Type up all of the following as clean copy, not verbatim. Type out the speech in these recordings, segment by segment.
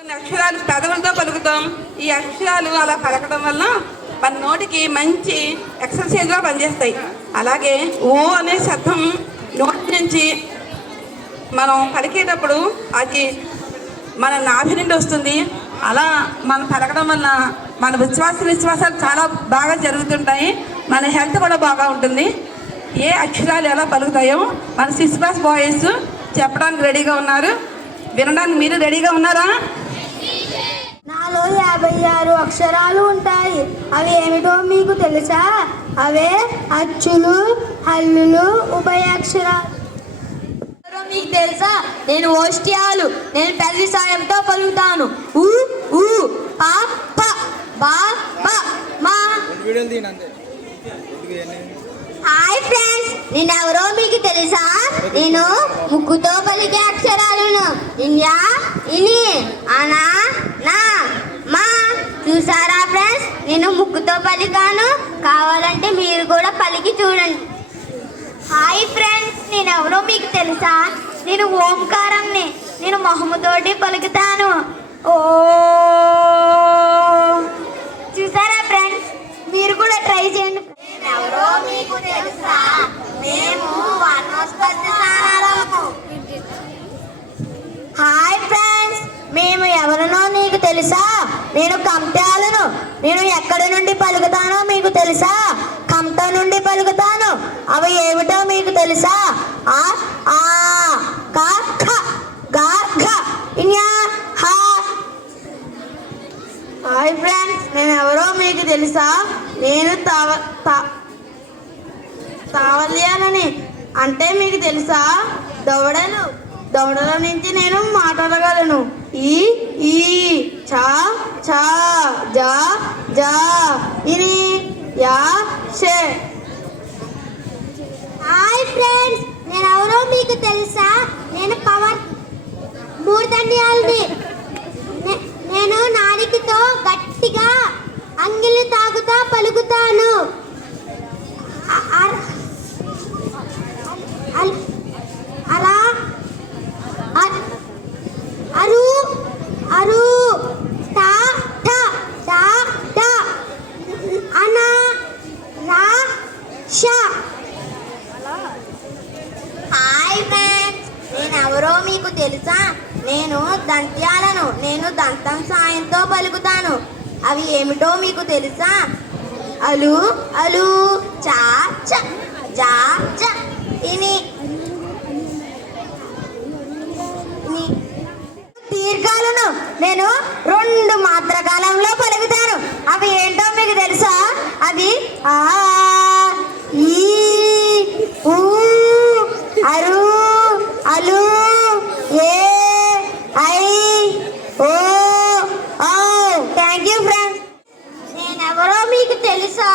కొన్ని అక్షరాలు పెదవులతో పలుకుతాం. ఈ అక్షరాలు అలా పలకడం వల్ల మన నోటికి మంచి ఎక్సర్సైజ్గా పనిచేస్తాయి. అలాగే ఓ అనే శబ్దం నోటి నుంచి మనం పలికేటప్పుడు అది మన నాభి నుండి వస్తుంది. అలా మనం పలకడం వల్ల మన విశ్వాసాలు చాలా బాగా జరుగుతుంటాయి. మన హెల్త్ కూడా బాగా ఉంటుంది. ఏ అక్షరాలు ఎలా పలుకుతాయో మన 6th క్లాస్ బాయ్స్ చెప్పడానికి రెడీగా ఉన్నారు. వినడానికి మీరు రెడీగా ఉన్నారా? నాలో 56 అక్షరాలు ఉంటాయి. అవి ఏమిటో మీకు తెలుసా? అవే అచ్చులు, హల్లులు, ఉభయాక్షరాలు. మీకు తెలుసా? నేను ఓష్ట్యాలు. నేను పెద్ద సాయంతో పలుకుతాను. ఊ ఊ, పా ప, బా బ, మా. హాయ్ ఫ్రెండ్స్, నేనెవరో మీకు తెలుసా? నేను ముక్కుతో పలికే అక్షరాలను ఇన్యా, ఇని, అనా, నా, మా. చూసారా ఫ్రెండ్స్, నేను ముక్కుతో పలికాను. కావాలంటే మీరు కూడా పలికి చూడండి. హాయ్ ఫ్రెండ్స్, నేనెవరో మీకు తెలుసా? నేను ఓంకారంని. నేను మొహముతోటి పలుకుతాను. ఓ. చూసారా ఫ్రెండ్స్, మీరు కూడా ట్రై చేయండి. నేనెవరో మీకు తెలుసా? మేము వానస్పతి స్థానాలము. హాయ్ ఫ్రెండ్స్, మేము ఎవరినో నీకు తెలుసా? నేను కంప్యాలను. నేను ఎక్కడి నుండి పలుకుతానో మీకు తెలుసా? కంట నుండి పలుకుతాను. అవి ఏమిటో మీకు తెలుసా? ఆ ఆ, క ఖ, గ ఘ, ఇన్యా, హ. హాయ్ ఫ్రెండ్స్, నేను ఎవరో మీకు తెలుసా? నేను తావల్యాలని. అంటే మీకు తెలుసా? దవడలు. దవడల నుంచి నేను మాట్లాడగలను. ఈ ఈ, చా చా, జా జా, ఇని, యా, షే. హాయ్ ఫ్రెండ్స్, నేను ఎవరో మీకు తెలుసా? నేను పవర్ మూర్ధన్యాలని. నేను నాలికతో గట్టిగా అంగిలి తాగుతా పలుకుతాను. అరా, అరు, అరు, టా టా, టా టా, అనా, రా, షా. హాయ్ ఫ్రెండ్స్, నేనెవరో మీకు తెలుసా? నేను దంత్యాలను. నేను దంతం సాయంతో పలుకుతాను. అవి ఏమిటో మీకు తెలుసా? అలు, అలు, చా చ, జా జ, ఇని. దీర్ఘాలను నేను 2 మాత్రకాలంలో పలుకుతాను. అవి ఏంటో మీకు తెలుసా? అది ఆ, ఈ, ఊ, అరు, అలు, ఏ, ఐ, ఓ, ఔ. Thank you friends. నేనెవరో మీకు తెలుసా?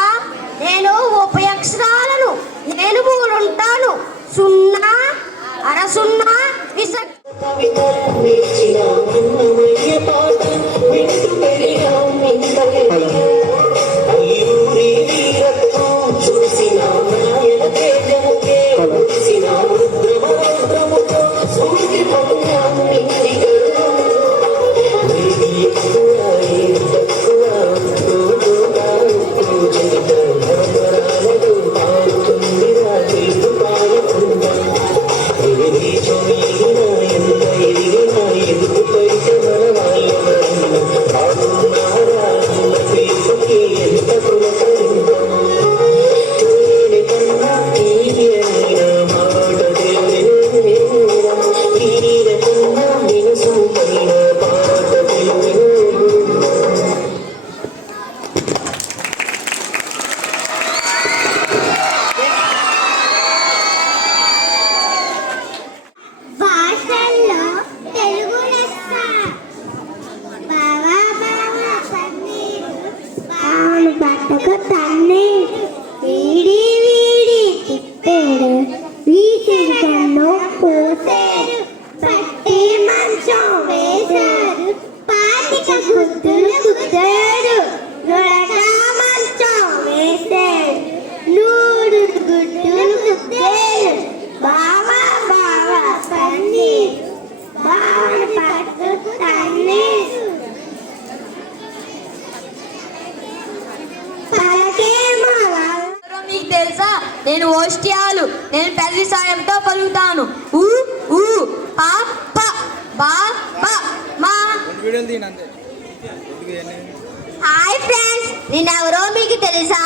నేను ఉపయక్షరాలను. నేను 3 ఉంటాను. 0, అర 0, విసర్జన. ఎందుకు పరిచయం ఓష్ట్యాలు నేను పెద్ద సాయంతో పలుకుతాను. ఊ ఊ పా ప బా బ మా. హాయ్ ఫ్రెండ్స్, నేనెవరో మీకు తెలుసా?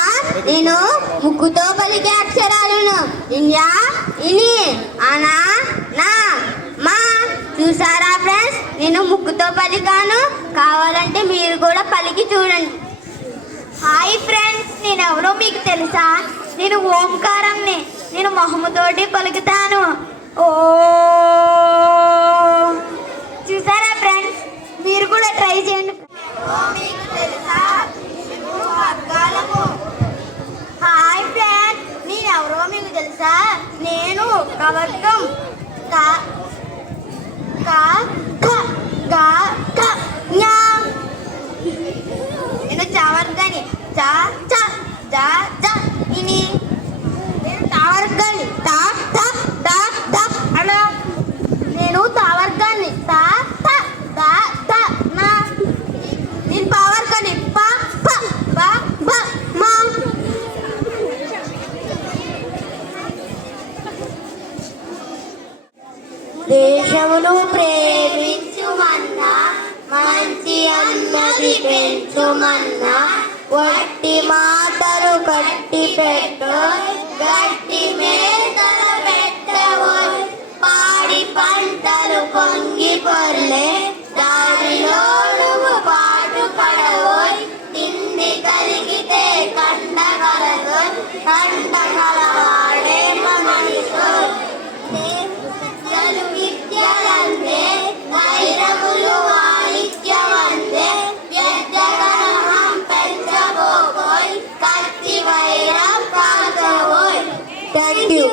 నేను ముక్కుతో పలికే అక్షరాలను ఇన్యా ఇని అనా నా మా. చూసారా ఫ్రెండ్స్, నేను ముక్కుతో పలికాను. కావాలంటే మీరు కూడా పలికి చూడండి. హాయ్ ఫ్రెండ్స్, నేనెవరో మీకు తెలుసా? నేను ఓంకారంని నేను మొహముతోటి పలుకుతాను. ఓ. చూసారా ఫ్రెండ్స్, మీరు కూడా ట్రై చేయండి. మీకు తెలుసా? హాయ్ ఫ్రెండ్స్, నేనెవరో మీకు తెలుసా? నేను కవర్గం కా కా క గా క జ్ఞా. నేను చావర్గాని చా చ జా జ ఇని. నేను తావర్గాని తా త దా ద అలా. నేను తావర్గాని తా త దా ద నా. నేను పావర్గాని పా ప బ బ మా. దేశమును ప్రేమించుమన్నా, మంచి అన్నది పెంచుమన్నా, వట్టి మాటలు కట్టి పెట్టు, గట్టి మేతలు పెట్టవోయ్. పాడి పంటలు పొంగి పొర్లే, దానిలో నువ్వు పాటు పడవోయ్. తిండి కలిగితే కండ కలగోయ్, కండ కలవాడే మనిషోయ్. విద్యలందే వైరములు వాయిద్యమందే, వ్యర్థగణహం పెంచబోకోయ్, కత్తి వైరం కాచవోయ్. Thank you.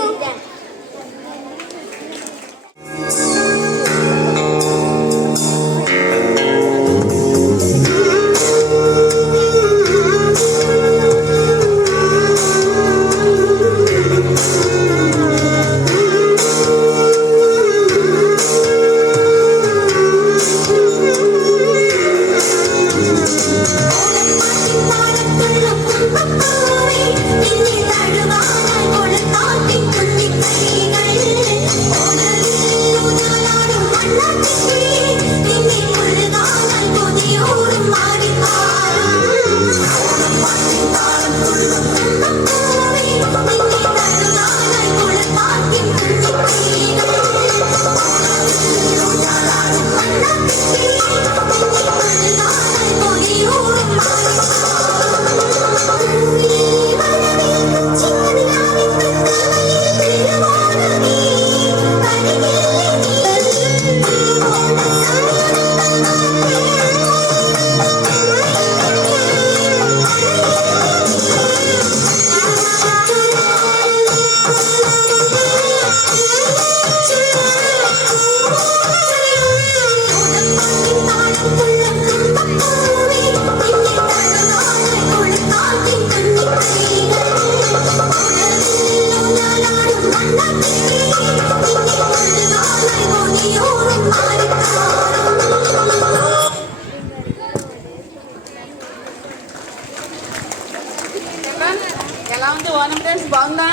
ఎలా ఉంది ఓనం డ్యాన్స్? బాగుందా?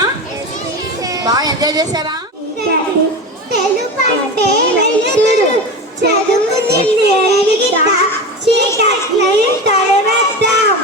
బాగా ఎంజాయ్ చేశారా? తెలుపంటే వెలుతురు, చదువు నిన్ను ఎరిగితా, చీకట్లను తొలగిస్తాం.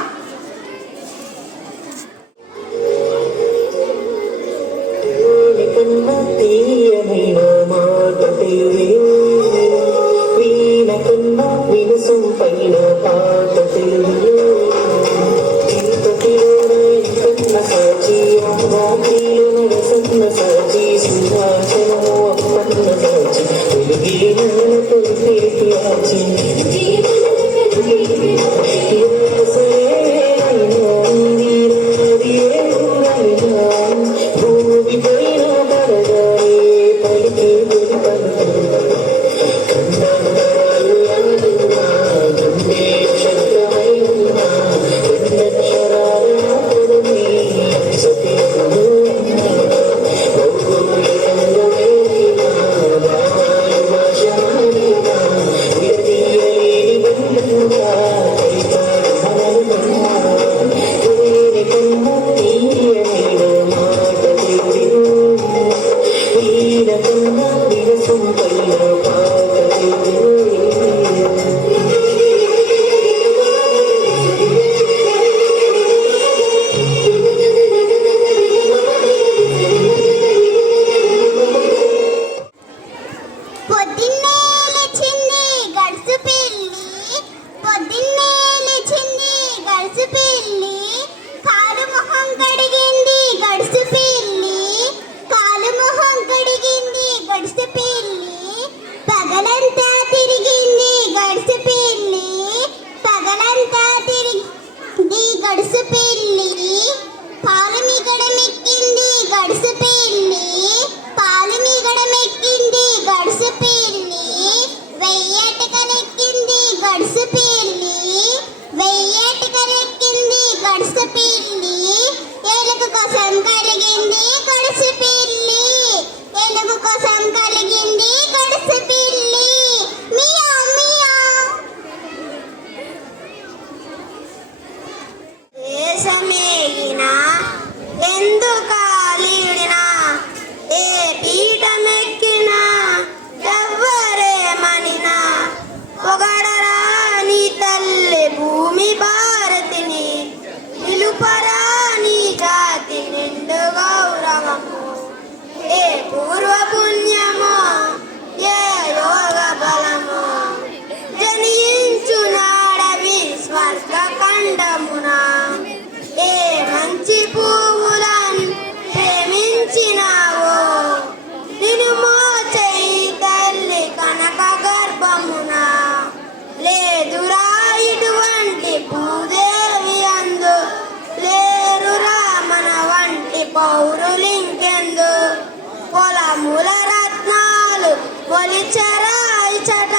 మూల రత్నాలు మొలిచెరా ఇచట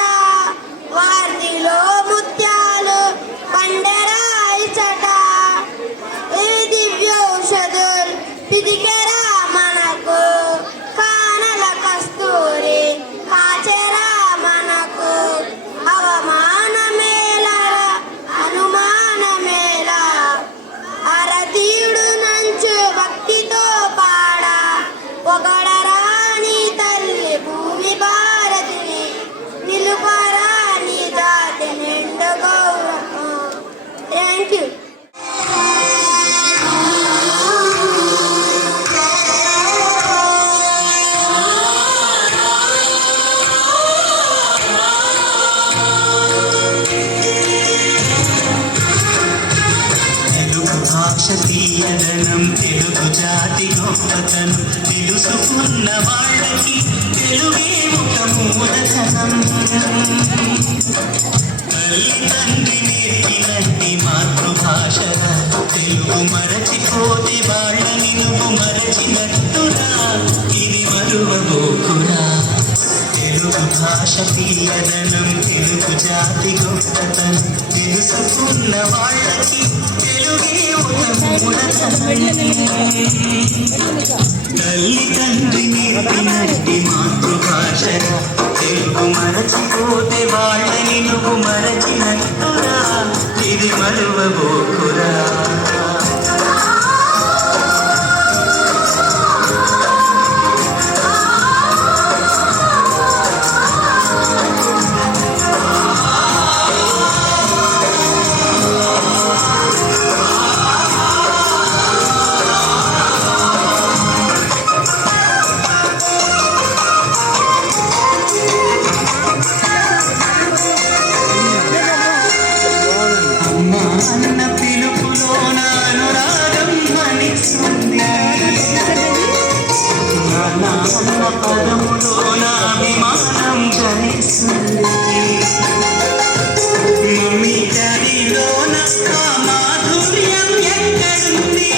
వారిలో ముత్యాలు పండెరా ఇచట ఈ దివ్యౌషధులు పిదికెరా మనకు కానల కస్తూరి కాచెరా మనకు అవమానమేలరా అనుమానమేలా అరతీయుడు నంచు భక్తితో పాడా పొగడరాని తల్లి భూమి భారతిని నిలుపరాని జాతి నిండు గౌరవం. Thank you. తెలుగు భాష తీయదనం తెలుగు జాతి గొప్పతనం తెలుసుకున్న వాళ్ళకి తెలుగే ఒక మూలధనం తల్లి తండ్రి నేర్పినట్టి మాతృభాషరా తెలుగు మరచిపోతే వాళ్ళని నువ్వు మరచినట్టురా ఇది మరువబోకురా తెలుగు భాష తీయదనం తెలుగు జాతి గొప్పతనం తెలుసుకున్న వాళ్ళకి తెలుగే ఒక మూలధనం తల్లి తండ్రి నేర్పినట్టి మాతృభాష తెలుగు మరచిపోతే వాళ్ళని నువ్వు మరచినట్టురా ఇది మరువబోకురా అన్న పిలుపులో అనురాగం ధ్వనిస్తుంది నాన్న పదములో అభిమానం జనిస్తుంది మమ్మీ డాడీలోన ఆ మాధుర్యం ఎక్కడుంది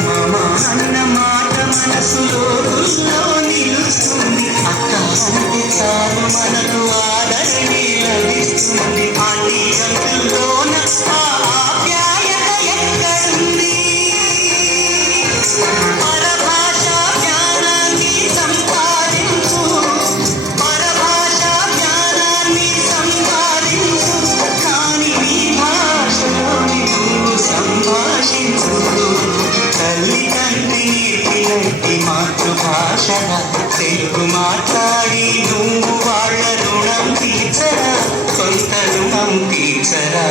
మామ అన్న మాట మనసులో గుళ్ళో నిలుస్తుంది అక్క అంటే చాలు మనకు ఆదరణి లభిస్తుంది ఆంటీ అంకుల్లోన ఆ ఆప్యాయత ఎక్కడుంది పరభాషా జ్ఞానాన్ని సంపాదించు పరభాషా జ్ఞానాన్ని సంపాదించు కానీ నీ భాషలోని నువ్వు సంభాషించు తల్లి తండ్రి నేర్పినట్టి మాతృభాషగా తెలుగు మాట్లాడి నువ్వు వాళ్ళ రుణం తీర్చరా సొంత రుణం తీర్చరా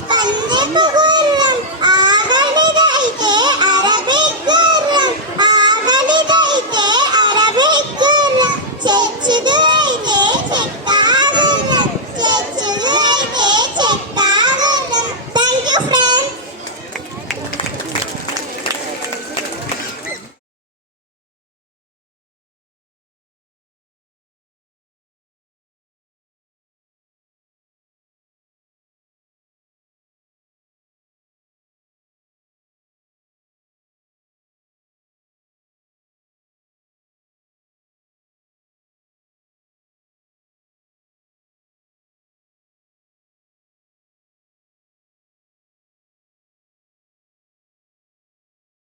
పందెపు